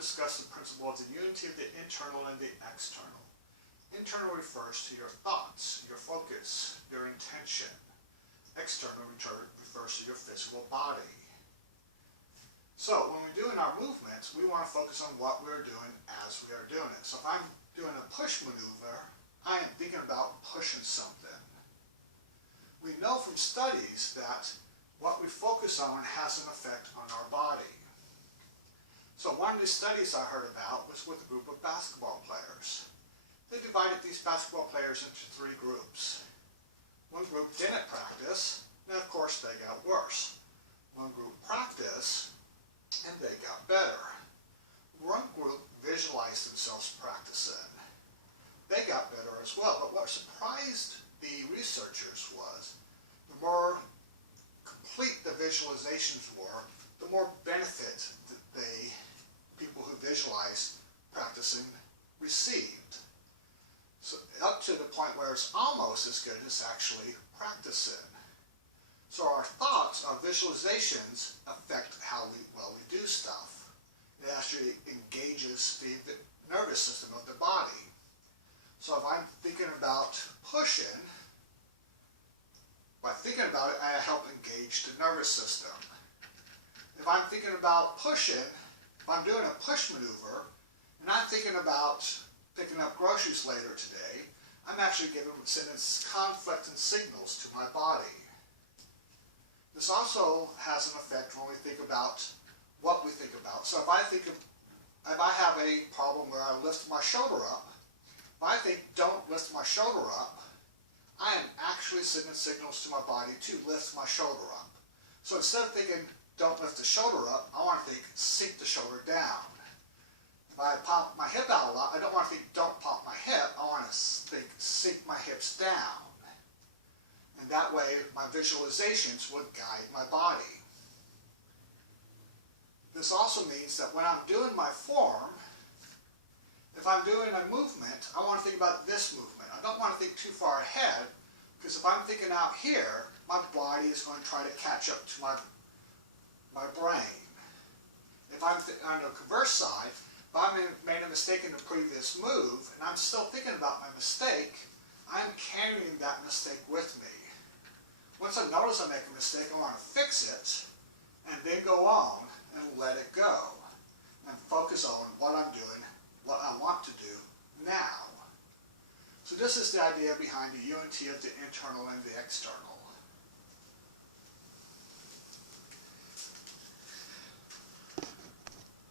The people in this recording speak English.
discuss the principle of the unity of the internal and the external. Internal refers to your thoughts, your focus, your intention. External refers to your physical body. So when we're doing our movements, we want to focus on what we're doing as we are doing it. So if I'm doing a push maneuver, I am thinking about pushing something. We know from studies that what we focus on has an effect on our body. So one of the studies I heard about was with a group of basketball players. They divided these basketball players into 3 groups. One group didn't practice, and of course they got worse. One group practiced, and they got better. One group visualized themselves practicing. They got better as well, but what surprised the researchers was the more complete the visualizations were, the more benefit that people who visualized practicing received. So up to the point where it's almost as good as actually practicing. So our thoughts, our visualizations affect how well we do stuff. It actually engages the nervous system of the body. So if I'm thinking about pushing, by thinking about it, I help engage the nervous system. If I'm thinking about pushing, if I'm doing a push maneuver, and I'm thinking about picking up groceries later today, I'm actually sending conflicting signals to my body. This also has an effect when we think about what we think about. So if I have a problem where I lift my shoulder up, if I think don't lift my shoulder up, I am actually sending signals to my body to lift my shoulder up. So instead of thinking don't lift the shoulder up, I want to think sink the shoulder down. If I pop my hip out a lot, I don't want to think don't pop my hip, I want to think sink my hips down. And that way my visualizations would guide my body. This also means that when I'm doing my form, if I'm doing a movement, I want to think about this movement. I don't want to think too far ahead, because if I'm thinking out here, my body is going to try to catch up to my brain. If I'm on the converse side, if I made a mistake in the previous move, and I'm still thinking about my mistake, I'm carrying that mistake with me. Once I notice I make a mistake, I want to fix it, and then go on and let it go, and focus on what I'm doing, what I want to do now. So this is the idea behind the unity of the internal and the external.